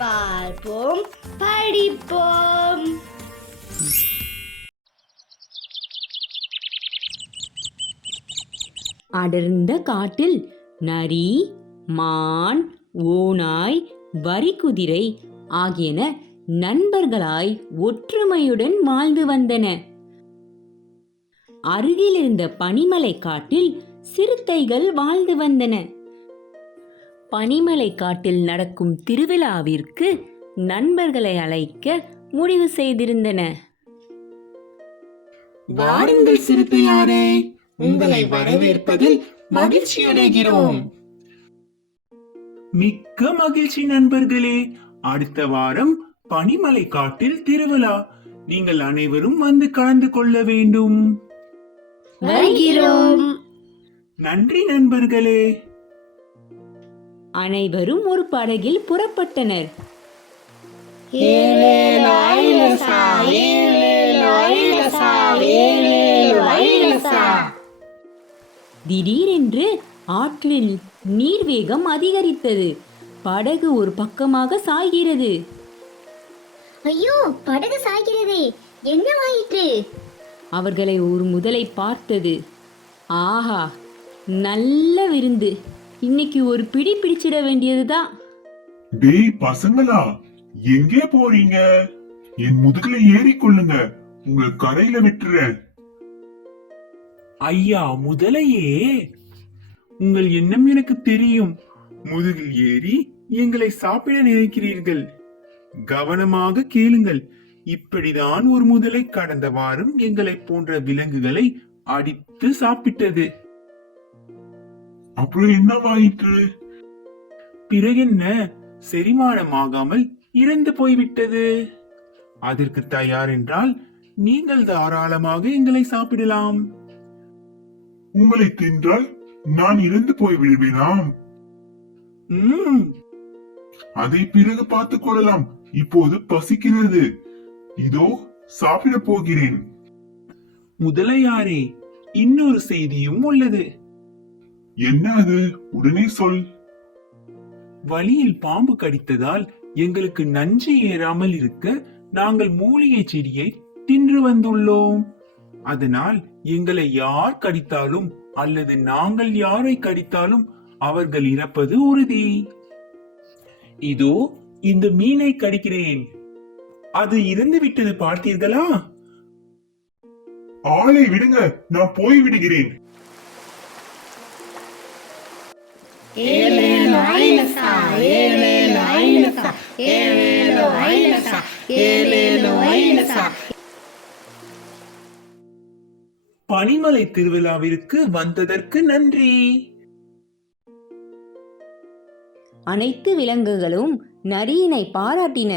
பார்ப்போம் படிப்போம். அடர்ந்த காட்டில் நரி, மான், ஓநாய், வரிக்குதிரை ஆகியன நண்பர்களாய் ஒற்றுமையுடன் வாழ்ந்து வந்தன. அருகில் இருந்த பனிமலை காட்டில் சிறுத்தைகள் வாழ்ந்து வந்தன. பனிமலை காட்டில் நடக்கும் திருவிழாவிற்கு நண்பர்களை அழைக்க முடிவு செய்திருந்தன. வாருங்கள் சிறுத்தையாரே, உங்களை வரவேற்பதில் மகிழ்ச்சி அடைகிறோம். மிக்க மகிழ்ச்சி நண்பர்களே. அடுத்த வாரம் பனிமலை காட்டில் திருவிழா. நீங்கள் அனைவரும் வந்து கலந்து கொள்ள வேண்டும். வருகிறோம். நன்றி நண்பர்களே. அனைவரும் ஒரு படகில் புறப்பட்டனர். திடீரென்று ஆற்றில் நீர்வேகம் அதிகரித்தது. படகு ஒரு பக்கமாக சாய்கிறது. ஐயோ, படகு சாய்கிறதே, என்னவாயிற்று? அவர்களை ஒரு முதலை பார்த்தது. ஆஹா, நல்ல விருந்து, இன்னைக்கு ஒரு பிடி பிடிச்சிட வேண்டியதுதான். டேய் பசங்களா, எங்கே போறீங்க? என் முதுகுல ஏறிக்கொள்ளுங்க, உங்களை கரையில விட்டுறேன். ஐயா முதலையே, உங்கள் எண்ணம் எனக்கு தெரியும். முதுகில் ஏறி எங்களை சாப்பிட நினைக்கிறீர்கள். கவனமாக கேளுங்கள். இப்படிதான் ஒரு முதலை கடந்த வாரம் எங்களை போன்ற விலங்குகளை அடித்து சாப்பிட்டது. அப்புறம் என்னவாயிற்று? பிறகென்ன, செரிமானமாகாமல் இறந்து போய்விட்டது. அதற்கு தயார் என்றால் நீங்கள் தாராளமாக எங்களை சாப்பிடலாம். உங்களை தின்றால் நான் இறந்து போய் விடுவேனாம். அதை பிறகு பார்த்துக் கொள்ளலாம். இப்போது பசிக்கிறது, இதோ சாப்பிட போகிறேன். முதலையாரே, இன்னொரு செய்தியும் உள்ளது. என்ன அது? உடனே சொல். வழியில் பாம்பு கடித்ததால் எங்களுக்கு நஞ்சு ஏறாமல் இருக்க நாங்கள் மூலிகை செடியை தின்று வந்துள்ளோம். அதனால் எங்களை யார் கடித்தாலும் அல்லது நாங்கள் யாரை கடித்தாலும் அவர்கள் இறப்பது உறுதி. இதோ இந்த மீனை கடிக்கிறேன். அது இறந்து விட்டது, பார்த்தீர்களா? ஆளை விடுங்க, நான் போய் விடுகிறேன். பனிமலை திருவிழாவிற்கு வந்ததற்கு நன்றி. அனைத்து விலங்குகளும் நரியினை பாராட்டின,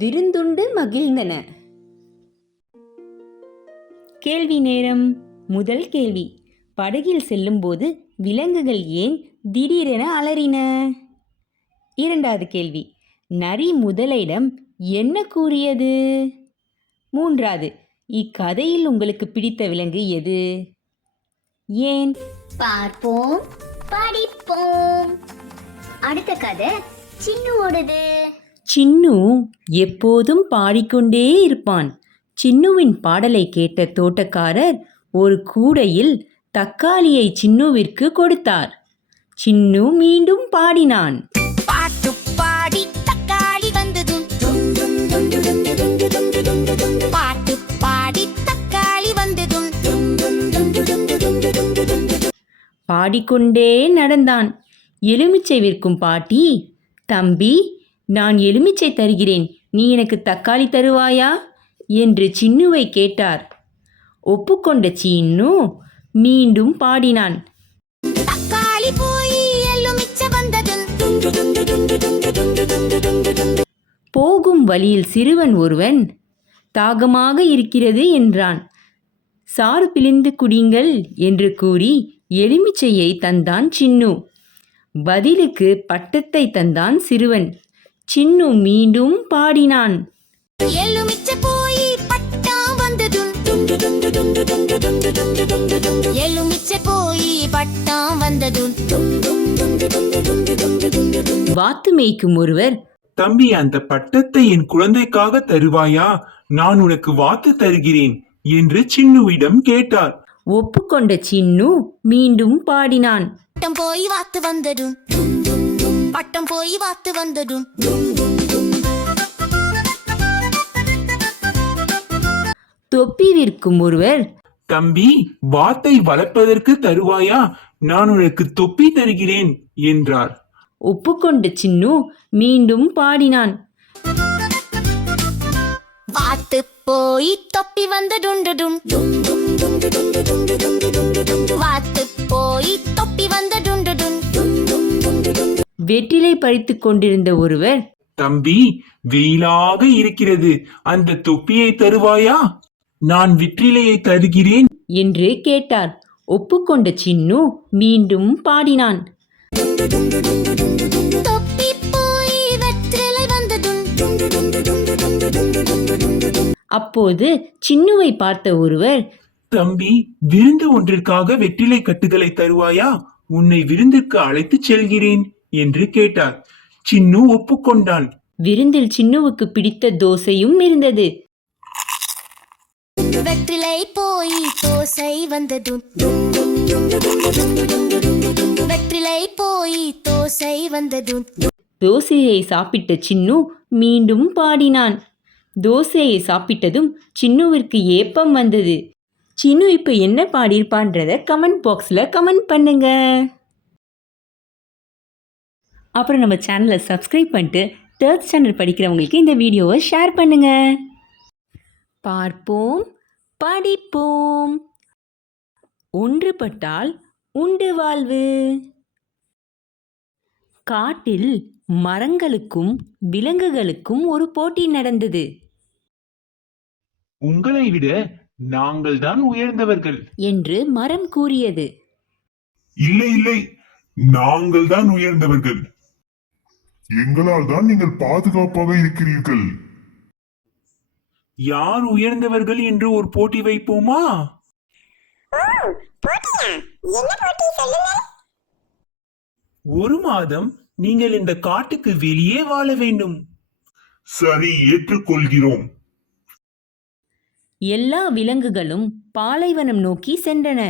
விருந்துண்டு மகிழ்ந்தன. கேள்வி நேரம். முதல் கேள்வி, படகில் செல்லும்போது விலங்குகள் ஏன் திடீரென அலறின? இரண்டாவது கேள்வி, நரி முதலையிடம் என்ன கூறியது? மூன்றாவது, இக்கதையில் உங்களுக்கு பிடித்த விலங்கு எது? ஏன்? பார்ப்போம் படிப்போம். அடுத்த கதை சின்னுவோடது. சின்னு எப்போதும் பாடிக்கொண்டே இருப்பான். சின்னுவின் பாடலை கேட்ட தோட்டக்காரர் ஒரு கூடையில் தக்காளியை சின்னுவிற்கு கொடுத்தார். சின்னு மீண்டும் பாடினான். பாட்டு பாடி தக்காளி வந்ததும், பாட்டு பாடி தக்காளி வந்ததும். பாடிக்கொண்டே நடந்தான். எலுமிச்சை விற்கும் பாட்டி, தம்பி, நான் எலுமிச்சை தருகிறேன், நீ எனக்கு தக்காளி தருவாயா என்று சின்னுவை கேட்டார். ஒப்புக்கொண்ட சின்னு மீண்டும் பாடினான். தக்காளி போய் எலுமிச்சை வந்ததும். போகும் வழியில் சிறுவன் ஒருவன் தாகமாக இருக்கிறது என்றான். சாறு பிழிந்து குடிங்கள் என்று கூறி எலுமிச்சையை தந்தான் சின்னு. பதிலுக்கு பட்டத்தை தந்தான் சிறுவன். சின்னு மீண்டும் பாடினான். எலுமிச்சை போய் பட்டம் வந்ததும், எலுமிச்சை போய் பட்டம் வந்ததும். வாத்து மேய்க்கும் ஒருவர் தம்பி, அந்த பட்டத்தை என் குழந்தைக்காக தருவாயா? நான் உனக்கு வாத்து தருகிறேன் என்று சின்னுவிடம் கேட்டார். ஒப்புக்கொண்ட சின்னு மீண்டும் பாடினான். பட்டம் போய் வாத்து வந்ததும் பட்டம் போய் வாத்து வந்ததும் தொப்பி விற்கும் ஒருவர், தம்பி, வாத்தை வளர்ப்பதற்கு தருவாயா? நான் உனக்கு தொப்பி தருகிறேன் என்றார். ஒப்புக்கொண்ட சின்னு மீண்டும் பாடினான். வாத்து போய் தொப்பி வந்ததுண்டதும் வாத்து போய் தொப்பி வந்ததுண்டதும் வெற்றிலை பறித்துக் கொண்டிருந்த ஒருவர், தம்பி, வெயிலாக இருக்கிறது, அந்த தொப்பியை தருவாயா? நான் வெற்றிலையை தருகிறேன் என்று கேட்டார். ஒப்புக்கொண்ட சின்னு மீண்டும் பாடினான். தொப்பி போய் வெற்றிலை வந்ததும் அப்போது சின்னுவை பார்த்த ஒருவர், தம்பி, விருந்து ஒன்றிற்காக வெற்றிலை கட்டுகளை தருவாயா? உன்னை விருந்திற்கு அழைத்துச் செல்கிறேன் என்று கேட்டார். சின்னு ஒப்புக்கொண்டான். விருந்தில் சின்னுவுக்கு பிடித்த தோசையும் இருந்தது. வெற்றிலை போய் தோசை வந்ததும் வெற்றிலை போய் தோசை வந்ததும் தோசையை சாப்பிட்ட சின்னு மீண்டும் பாடினான். தோசையை சாப்பிட்டதும் சின்னுவிற்கு ஏப்பம் வந்தது. சின்னு இப்போ என்ன பாடியிருப்பான்றத கமெண்ட் பாக்ஸில் கமெண்ட் பண்ணுங்க. அப்புறம் நம்ம சேனலை சப்ஸ்கிரைப் பண்ணிட்டு 3rd ஸ்டாண்டர்ட் படிக்கிறவங்களுக்கு இந்த வீடியோவை ஷேர் பண்ணுங்க. பார்ப்போம், படிப்போம். ஒன்றுபட்டால் உண்டு வாழ்வு. காட்டில் மரங்களுக்கும் விலங்குகளுக்கும் ஒரு போட்டி நடந்தது உங்களை விட நாங்கள் தான் உயர்ந்தவர்கள் என்று மரம் கூறியது. இல்லை இல்லை, நாங்கள் தான் உயர்ந்தவர்கள். எங்களால் தான் நீங்கள் பாதுகாப்பாக இருக்கிறீர்கள். யார் உயர்ந்தவர்கள் என்று ஒரு போட்டி வைப்போமா? ஒரு மாதம் நீங்கள் இந்த காட்டுக்கு வெளியே வாழ வேண்டும். சரி, ஏற்றுக்கொள்கிறோம். எல்லா விலங்குகளும் பாலைவனம் நோக்கி சென்றன.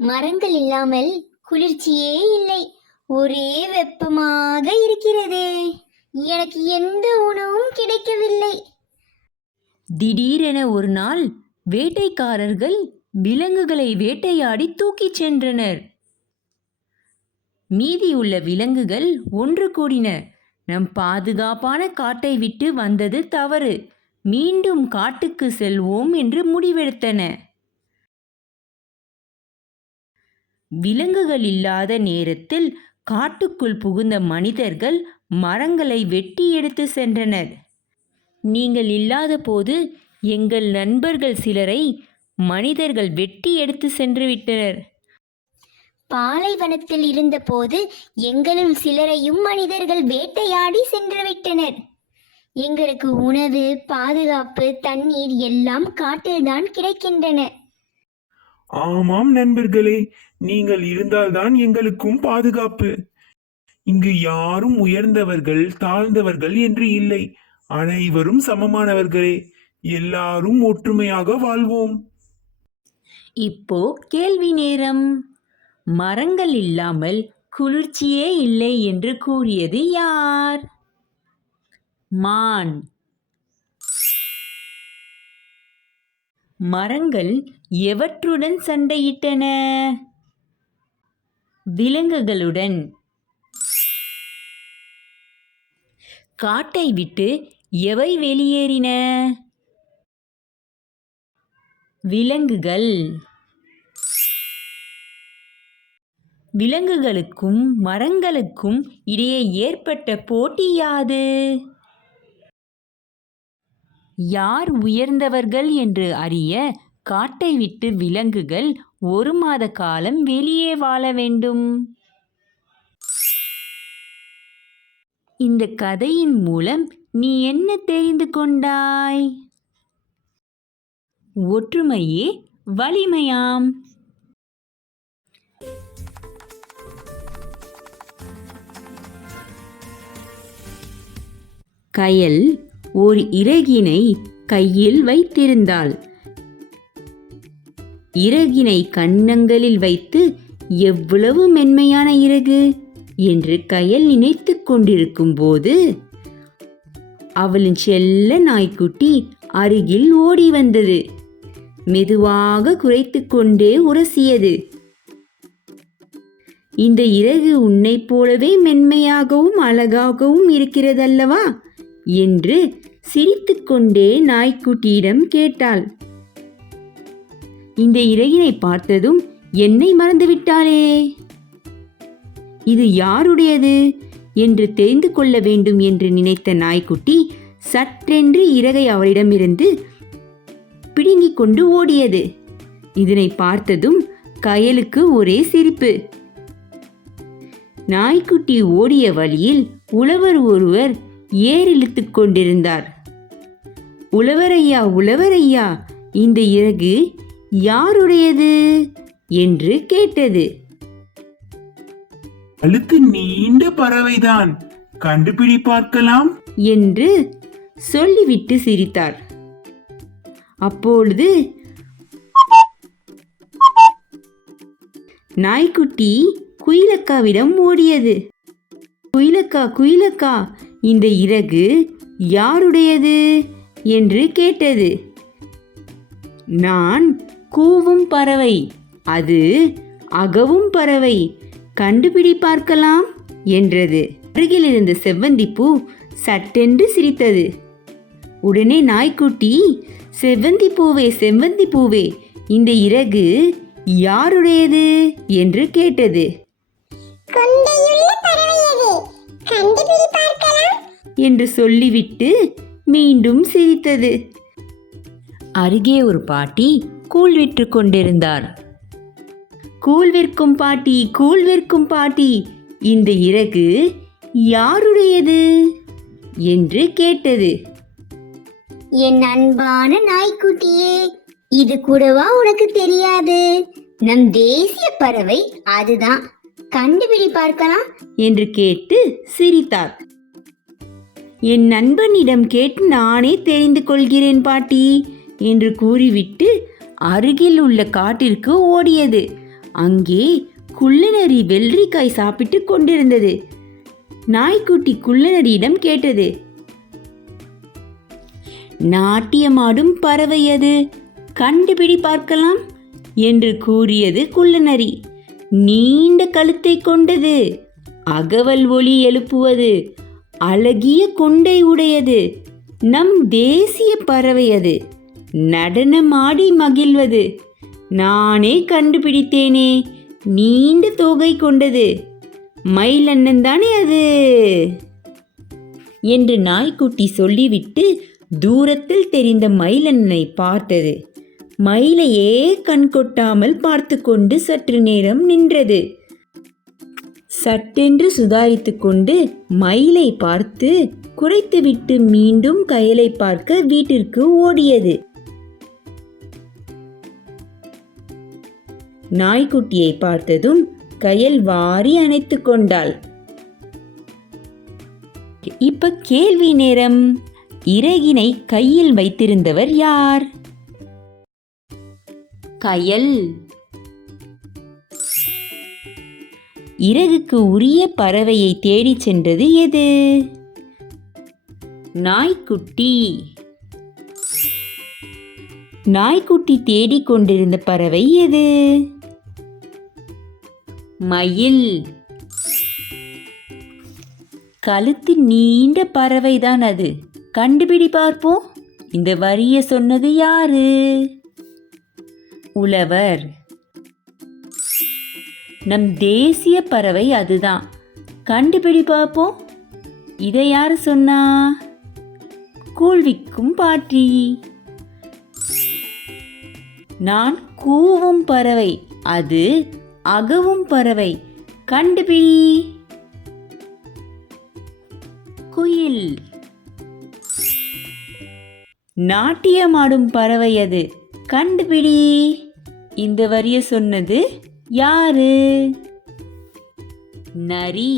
மரங்கள் இல்லாமல் குளிர்ச்சியே இல்லை. ஒரே வெப்பமாக இருக்கிறது. எனக்கு எந்த உணவும் கிடைக்கவில்லை. திடீரென ஒரு நாள் வேட்டைக்காரர்கள் விலங்குகளை வேட்டையாடி தூக்கிச் சென்றனர். மீதியுள்ள விலங்குகள் ஒன்று கூடின. நம் பாதுகாப்பான காட்டை விட்டு வந்தது தவறு, மீண்டும் காட்டுக்கு செல்வோம் என்று முடிவெடுத்தன. விலங்குகள் இல்லாத நேரத்தில் காட்டுக்குள் புகுந்த மனிதர்கள் மரங்களை வெட்டி எடுத்து சென்றனர். நீங்கள் இல்லாத போது எங்கள் நண்பர்கள் சிலரை மனிதர்கள் வெட்டி எடுத்து சென்று விட்டனர். பாலைவனத்தில் இருந்தபோது எங்களுள் சிலரையும் மனிதர்கள் வேட்டையாடி சென்றுவிட்டனர். எங்களுக்கு உணவு, பாதுகாப்பு, தண்ணீர் எல்லாம் காட்டில்தான் கிடைக்கின்றன. ஆமாம் நண்பர்களே, நீங்கள் இருந்தால்தான் எங்களுக்கும் பாதுகாப்பு. இங்கு யாரும் உயர்ந்தவர்கள் தாழ்ந்தவர்கள் என்று இல்லை. அனைவரும் சமமானவர்களே. எல்லாரும் ஒற்றுமையாக வாழ்வோம். இப்போ கேள்வி நேரம். மரங்கள் இல்லாமல் குளிர்ச்சியே இல்லை என்று கூறியது யார்? மான். மரங்கள் எவற்றுடன் சண்டையிட்டன? விலங்குகளுடன். காட்டை விட்டு எவை வெளியேறின? விலங்குகள். விலங்குகளுக்கும் மரங்களுக்கும் இடையே ஏற்பட்ட போட்டி யாது? யார் உயர்ந்தவர்கள் என்று அறிய காட்டை விட்டு விலங்குகள் 1 மாத காலம் வெளியே வாழ வேண்டும். இந்த கதையின் மூலம் நீ என்ன தெரிந்து கொண்டாய்? ஒற்றுமையே வலிமையாம். கயல் ஒரு இறகினை கையில் வைத்திருந்தாள். இறகினை கன்னங்களில் வைத்து எவ்வளவு மென்மையான இறகு என்று கயல் நினைத்து கொண்டிருக்கும் போது அவளின் செல்ல நாய்க்குட்டி அருகில் ஓடி வந்தது. மெதுவாக குரைத்து கொண்டே உரசியது. இந்த இறகு உன்னைப் போலவே மென்மையாகவும் அழகாகவும் இருக்கிறதல்லவா என்று சிரித்துக்கொண்டே நாய்க்குட்டியிடம் கேட்டாள். இந்த இறகினை பார்த்ததும் என்னை மறந்துவிட்டாளே, இது யாருடையது என்று தெரிந்து கொள்ள வேண்டும் என்று நினைத்த நாய்க்குட்டி சற்றென்று இறகை அவளிடமிருந்து பிடுங்கிக் கொண்டு ஓடியது. இதனை பார்த்ததும் கயலுக்கு ஒரே சிரிப்பு. நாய்க்குட்டி ஓடிய வழியில் உழவர் ஒருவர் ஏர் இழுத்து கொண்டிருந்தார். உழவரையா, உழவரையா, இந்த இறகு யாருடையது என்று கேட்டது. கழுத்து நீண்ட பறவைதான், கண்டுபிடி பார்க்கலாம் என்று சொல்லிவிட்டு சிரித்தார். அப்பொழுது நாய்க்குட்டி குயிலக்காவிடம் ஓடியது. குயிலக்கா, குயிலக்கா, இந்த இறகு யாருடையது என்று கேட்டது. நான் கூவும் பறவை, அது அகவும் பறவை, கண்டுபிடி பார்க்கலாம் என்றது. அருகில் இருந்த செவ்வந்தி பூ சட்டென்று சிரித்தது. உடனே நாய்க்குட்டி, செவ்வந்தி பூவே, செவ்வந்தி பூவே, இந்த இறகு யாருடையது என்று கேட்டது. என்று சொல்லிவிட்டு மீண்டும் சிரித்தது. அருகே ஒரு பாட்டி கூழ் விற்று கொண்டிருந்தார். கூழ் விற்கும் பாட்டி, கூழ் விற்கும் பாட்டி, இந்த இறகு யாருடையது என்று கேட்டது. என் அன்பான நாய்க்குட்டியே, இது கூடவா உனக்கு தெரியாது? நம் தேசிய பறவை அதுதான், கண்டுபிடி பார்க்கலாம் என்று கேட்டு சிரித்தார். என் நண்பனிடம் கேட்டு நானே தெரிந்து கொள்கிறேன் பாட்டி என்று கூறிவிட்டு அருகில் உள்ள காட்டிற்கு ஓடியது. அங்கே குள்ளநரி வெள்ளரிக்காய் சாப்பிட்டு கொண்டிருந்தது. நாய்க்குட்டி குள்ளநரியிடம் கேட்டது. நாட்டியமாடும் பறவை அது, கண்டுபிடி பார்க்கலாம் என்று கூறியது குள்ளநரி. நீண்ட கழுத்தை கொண்டது, அகவல் ஒலி எழுப்புவது, அழகிய கொண்டை உடையது, நம் தேசிய பறவை அது, நடனமாடி மகிழ்வது, நானே கண்டுபிடித்தேனே, நீண்ட தோகை கொண்டது, மயில் அண்ணன் தானே அது என்று நாய்க்குட்டி சொல்லிவிட்டு தூரத்தில் தெரிந்த மயிலண்ணனை பார்த்தது. மயிலையே கண் கொட்டாமல் பார்த்து கொண்டு சற்று நேரம் நின்றது. சட்டென்று சுதாரித்து கொண்டு மயிலை பார்த்து குறைத்துவிட்டு மீண்டும் கயலை பார்க்க வீட்டிற்கு ஓடியது. நாய்க்குட்டியை பார்த்ததும் கயல் வாரி அணைத்து கொண்டாள். இப்ப கேள்வி நேரம். இறகினை கையில் வைத்திருந்தவர் யார்? கயல். இறகுக்கு உரிய பறவையை தேடிச் சென்றது எது? நாய்க்குட்டி. நாய்க்குட்டி தேடிக்கொண்டிருந்த பறவை எது? மயில். கழுத்து நீண்ட பறவைதான் அது, கண்டுபிடி பார்ப்போம். இந்த வரிய சொன்னது யாரு? உழவர். நம் தேசிய பறவை அதுதான், கண்டுபிடி பார்ப்போம். இதை யாரு சொன்னா? கூழ் விற்கும் பாட்டி. நான் கூவும் பறவை, அது அகவும் பறவை, கண்டுபிடி. குயில். நாட்டியமாடும் பறவை அது, கண்டுபிடி. இந்த வரிய சொன்னது யாரு? நரி.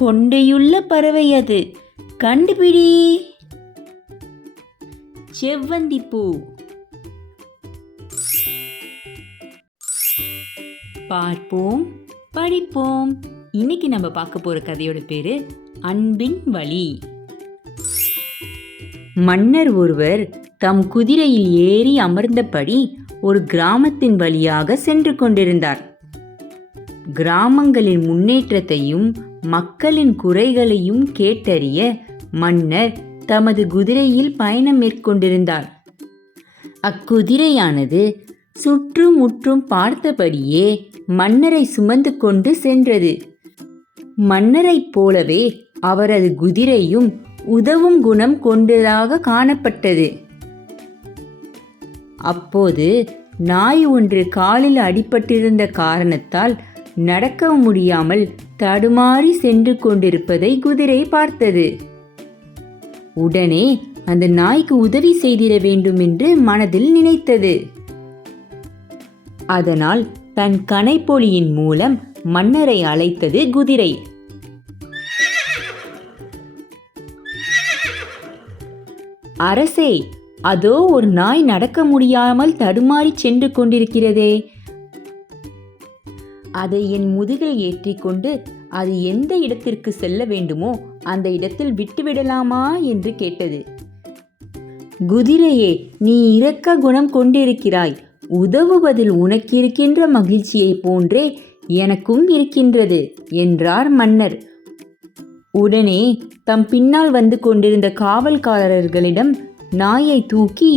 கொண்டையுள்ள பறவை அது, கண்டுபிடி. செவ்வந்திப்பூ. பார்ப்போம், படிப்போம். இன்னைக்கு நம்ம பார்க்க போற கதையோட பேரு அன்பின் வழி. மன்னர் ஒருவர் தம் குதிரையில் ஏறி அமர்ந்தபடி ஒரு கிராமத்தின் வழியாக சென்று கொண்டிருந்தார். கிராமங்களின் முன்னேற்றத்தையும் மக்களின் குறைகளையும் கேட்டறிய மன்னர் தமது குதிரையில் பயணம் மேற்கொண்டிருந்தார். அக்குதிரையானது சுற்றுமுற்றும் பார்த்தபடியே மன்னரை சுமந்து கொண்டு சென்றது. மன்னரைப் போலவே அவரது குதிரையும் உதவும் குணம் கொண்டதாக காணப்பட்டது. அப்போது நாய் ஒன்று காலில் அடிபட்டிருந்த காரணத்தால் நடக்க முடியாமல் தடுமாறி சென்று கொண்டிருப்பதை குதிரை பார்த்தது. உடனே அந்த நாய்க்கு உதவி செய்திட வேண்டும் என்று மனதில் நினைத்தது. அதனால் தன் கணைப்பொலியின் மூலம் மன்னரை அழைத்தது குதிரை. அரசே, அதோ ஒரு நாய் நடக்க முடியாமல் தடுமாறி சென்று கொண்டிருக்கிறதே, அதை என் முதுகில் ஏற்றிக்கொண்டு அது எந்த இடத்திற்கு செல்ல வேண்டுமோ அந்த இடத்தில் விட்டுவிடலாமா என்று கேட்டது. குதிரையே, நீ இரக்க குணம் கொண்டிருக்கிறாய். உதவுவதில் உனக்கு இருக்கின்ற மகிழ்ச்சியை போன்றே எனக்கும் இருக்கின்றது என்றார் மன்னர். உடனே தம் பின்னால் வந்து கொண்டிருந்த காவல்காரர்களிடம் நாயை தூக்கி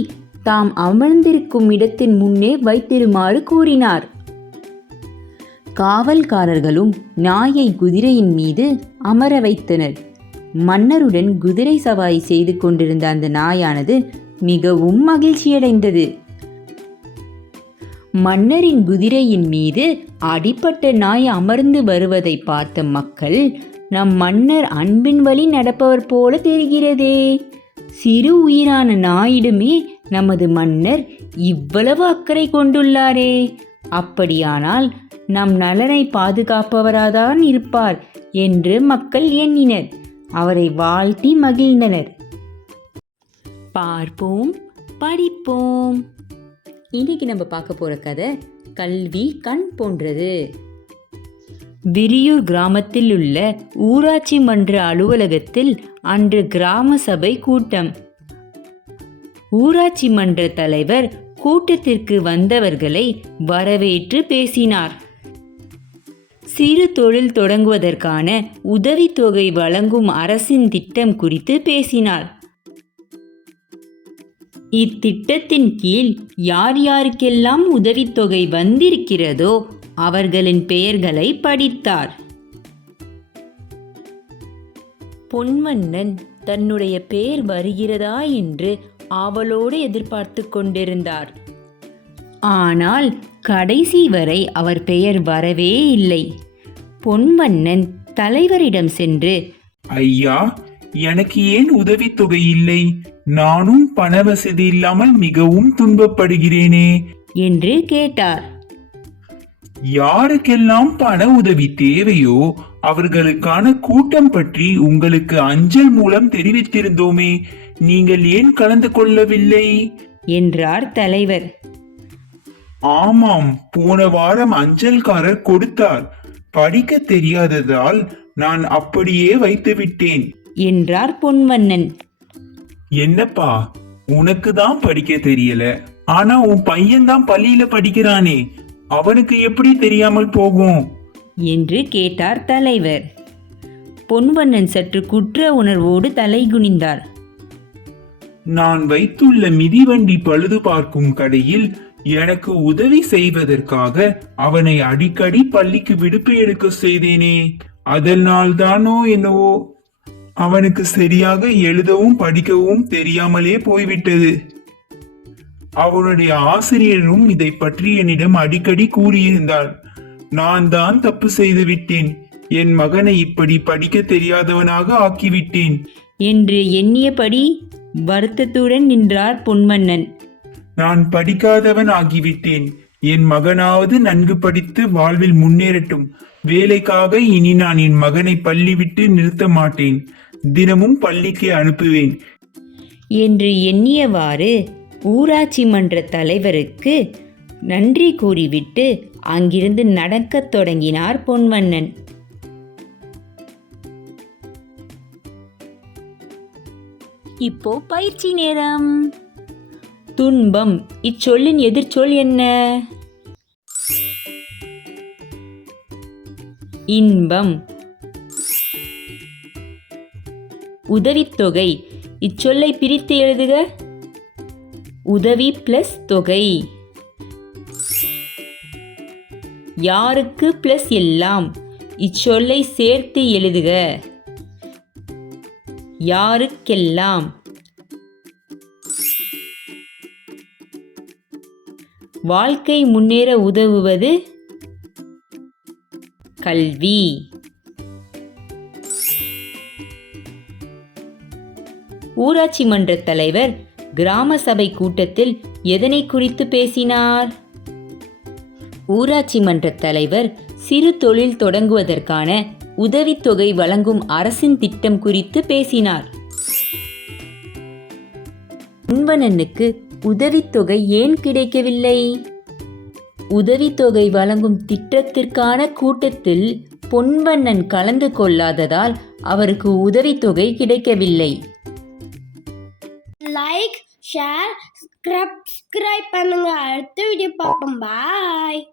தாம் அமர்ந்திருக்கும் இடத்தின் முன்னே வைத்திருமாறு கூறினார். காவல்காரர்களும் நாயை குதிரையின் மீது அமர வைத்தனர். மன்னருடன் குதிரை சவாரி செய்து கொண்டிருந்த அந்த நாயானது மிகவும் மகிழ்ச்சியடைந்தது. மன்னரின் குதிரையின் மீது அடிபட்ட நாய் அமர்ந்து வருவதை பார்த்த மக்கள், நம் மன்னர் அன்பின் வழி நடப்பவர் போல தெரிகிறதே, சிறு உயிரான நாயிடமே நமது மன்னர் இவ்வளவு அக்கறை கொண்டுள்ளாரே, அப்படியானால் நம் நலனை பாதுகாப்பவராதான் இருப்பார் என்று மக்கள் எண்ணினர். அவரை வாழ்த்தி மகிழ்ந்தனர். பார்ப்போம், படிப்போம். இன்னைக்கு நம்ம பார்க்க போற கதை கல்வி கண் போன்றது. விரியூர் கிராமத்தில் உள்ள ஊராட்சி மன்ற அலுவலகத்தில் அன்று கிராம சபை கூட்டம். ஊராட்சி மன்ற தலைவர் கூட்டத்திற்கு வந்தவர்களை வரவேற்று பேசினார். சிறு தொழில் தொடங்குவதற்கான உதவித்தொகை வழங்கும் அரசின் திட்டம் குறித்து பேசினார். இத்திட்டத்தின் கீழ் யார் யாருக்கெல்லாம் உதவித்தொகை வந்திருக்கிறதோ அவர்களின் பெயர்களை படித்தார். பொன்வண்ணன் தன்னுடைய பெயர் வருகிறதா என்று ஆவலோடு எதிர்பார்த்து கொண்டிருந்தார். ஆனால் கடைசி வரை அவர் பெயர் வரவே இல்லை. பொன்வண்ணன் தலைவரிடம் சென்று, ஐயா, எனக்கு ஏன் உதவித்தொகை இல்லை? நானும் பண வசதி இல்லாமல் மிகவும் துன்பப்படுகிறேனே என்று கேட்டார். யாருக்கெல்லாம் பண உதவி தேவையோ அவர்களுக்கான கூட்டம் பற்றி உங்களுக்கு அஞ்சல் மூலம் தெரிவித்திருந்தோமே, நீங்கள் ஏன் கலந்து கொள்ளவில்லை என்றார் தலைவர். ஆமாம், போன வாரம் அஞ்சல்காரர் கொடுத்தார். படிக்க தெரியாததால் நான் அப்படியே வைத்து விட்டேன் என்றார் பொன்வண்ணன். என்னப்பா, உனக்கு தான் படிக்க தெரியல, ஆனா உன் பையன்தான் பள்ளியில படிக்கிறானே, அவனுக்கு எப்படி தெரியாமல் போகும் என்று கேட்டார் தலைவர். பொன்வண்ணன் சற்று குற்ற உணர்வோடு தலை குனிந்தார். நான் வைத்துள்ள மிதிவண்டி பழுது பார்க்கும் கடையில் எனக்கு உதவி செய்வதற்காக அவனை அடிக்கடி பள்ளிக்கு விடுப்பு எடுக்க செய்தேனே, அதனால் தானோ என்னவோ அவனுக்கு சரியாக எழுதவும் படிக்கவும் தெரியாமலே போய்விட்டது. அவனுடைய ஆசிரியரும் இதை பற்றி என்னிடம் அடிக்கடி கூறியிருந்தார். நான் தான் தப்பு செய்து விட்டேன். என் மகனை இப்படி படிக்க தெரியாதவனாக ஆக்கிவிட்டேன் என்று எண்ணியபடி வருத்தத்துடன் நின்றார் பொன்வண்ணன். நான் படிக்காதவன் ஆகிவிட்டேன். என் மகனாவது நன்கு படித்து வாழ்வில் முன்னேறட்டும். வேலைக்காக இனி நான் என் மகனை பள்ளி விட்டு நிறுத்த மாட்டேன். தினமும் பள்ளிக்கு அனுப்புவேன் என்று எண்ணியவாறு ஊராட்சி மன்ற தலைவருக்கு நன்றி கூறிவிட்டு அங்கிருந்து நடக்கத் தொடங்கினார் பொன்வண்ணன். இப்போ பயிற்சி நேரம். துன்பம் இச்சொல்லின் எதிர்ச்சொல் என்ன? இன்பம். உதவித்தொகை இச்சொல்லை பிரித்து எழுதுக. உதவி பிளஸ் தொகை. யாருக்கு பிளஸ் எல்லாம் இச்சொல்லை சேர்த்து எழுதுக. யாருக்கெல்லாம். வாழ்க்கை முன்னேற உதவுவது கல்வி. ஊராட்சி மன்ற தலைவர் கிராம சபை கூட்டத்தில் எதனை குறித்து பேசினார்? ஊராட்சி மன்ற தலைவர் சிறு தொழில் தொடங்குவதற்கான உதவித்தொகை வழங்கும் அரசின் திட்டம் குறித்து பேசினார். பொன்வண்ணனுக்கு உதவித்தொகை ஏன் கிடைக்கவில்லை? உதவித்தொகை வழங்கும் திட்டத்திற்கான கூட்டத்தில் பொன்வண்ணன் கலந்து கொள்ளாததால் அவருக்கு உதவித்தொகை கிடைக்கவில்லை. லைக் ஷேர் சப்ஸ்கிரைப் பண்ணுங்க. அடுத்த வீடியோ பார்ப்போம். பாய்.